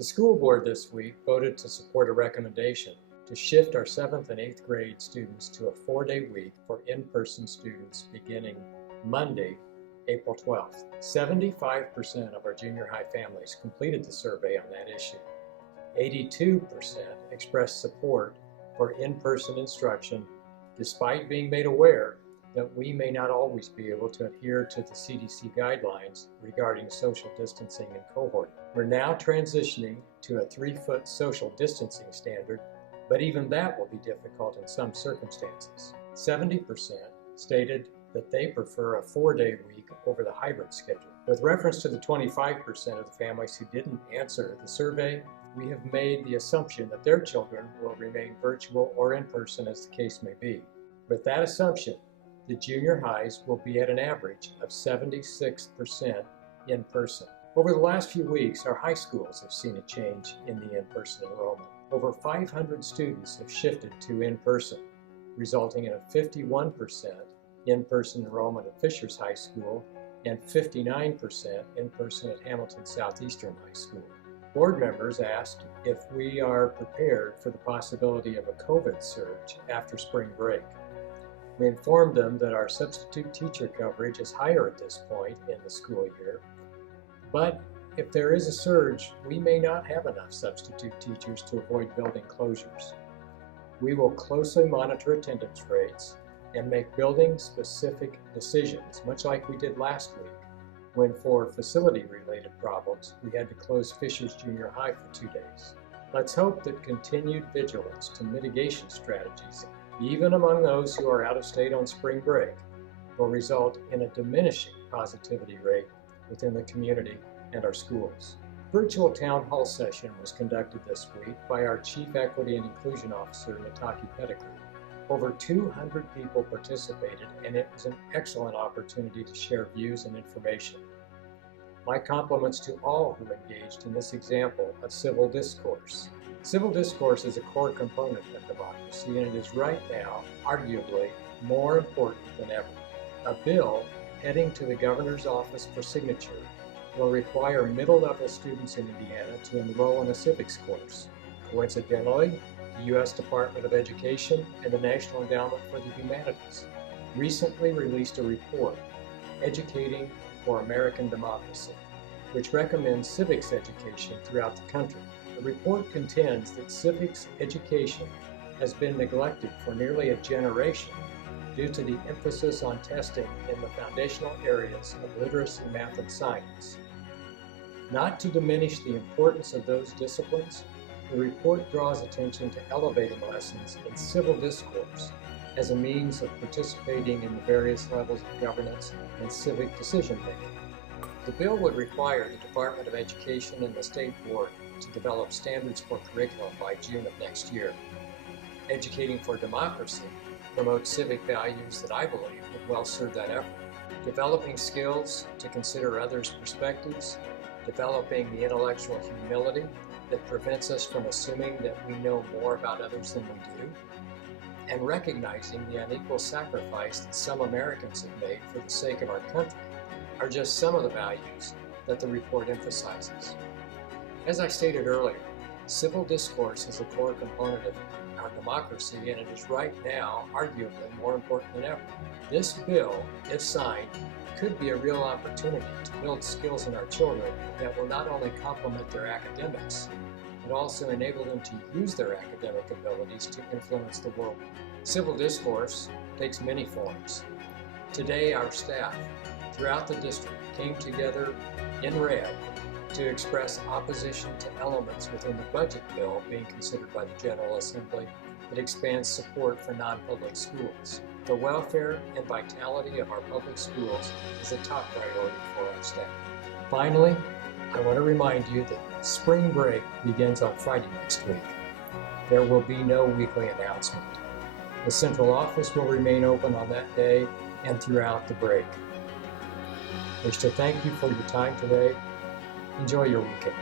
The school board this week voted to support a recommendation to shift our 7th and 8th grade students to a 4-day week for in-person students beginning Monday, April 12th. 75% of our junior high families completed the survey on that issue. 82% expressed support for in-person instruction, despite being made aware that we may not always be able to adhere to the CDC guidelines regarding social distancing and cohorting. We're now transitioning to a 3-foot social distancing standard, but even that will be difficult in some circumstances. 70% stated that they prefer a 4-day week over the hybrid schedule. With reference to the 25% of the families who didn't answer the survey, we have made the assumption that their children will remain virtual or in person as the case may be. With that assumption, the junior highs will be at an average of 76% in person. Over the last few weeks, our high schools have seen a change in the in-person enrollment. Over 500 students have shifted to in-person, resulting in a 51% in-person enrollment at Fishers High School and 59% in-person at Hamilton Southeastern High School. Board members asked if we are prepared for the possibility of a COVID surge after spring break. We informed them that our substitute teacher coverage is higher at this point in the school year, but if there is a surge, we may not have enough substitute teachers to avoid building closures. We will closely monitor attendance rates and make building-specific decisions, much like we did last week, when for facility-related problems, we had to close Fishers Junior High for 2 days. Let's hope that continued vigilance to mitigation strategies, even among those who are out of state on spring break, will result in a diminishing positivity rate within the community and our schools. Virtual town hall session was conducted this week by our Chief Equity and Inclusion Officer, Nataki Pettigrew. Over 200 people participated, and it was an excellent opportunity to share views and information. My compliments to all who engaged in this example of civil discourse. Civil discourse is a core component of democracy, and it is right now, arguably, more important than ever. A bill heading to the governor's office for signature will require middle-level students in Indiana to enroll in a civics course. Coincidentally, the U.S. Department of Education and the National Endowment for the Humanities recently released a report, Educating for American Democracy, which recommends civics education throughout the country. The report contends that civics education has been neglected for nearly a generation due to the emphasis on testing in the foundational areas of literacy, math, and science. Not to diminish the importance of those disciplines, the report draws attention to elevating lessons in civil discourse as a means of participating in the various levels of governance and civic decision-making. The bill would require the Department of Education and the State Board to develop standards for curriculum by June of next year. Educating for Democracy promotes civic values that I believe would well serve that effort. Developing skills to consider others' perspectives, developing the intellectual humility that prevents us from assuming that we know more about others than we do, and recognizing the unequal sacrifice that some Americans have made for the sake of our country are just some of the values that the report emphasizes. As I stated earlier, civil discourse is a core component of our democracy, and it is right now arguably more important than ever. This bill, if signed, could be a real opportunity to build skills in our children that will not only complement their academics, but also enable them to use their academic abilities to influence the world. Civil discourse takes many forms. Today, our staff throughout the district came together in red to express opposition to elements within the budget bill being considered by the General Assembly that expands support for non-public schools. The welfare and vitality of our public schools is a top priority for our staff. Finally, I want to remind you that spring break begins on Friday next week. There will be no weekly announcement. The central office will remain open on that day and throughout the break. I wish to thank you for your time today. Enjoy your weekend.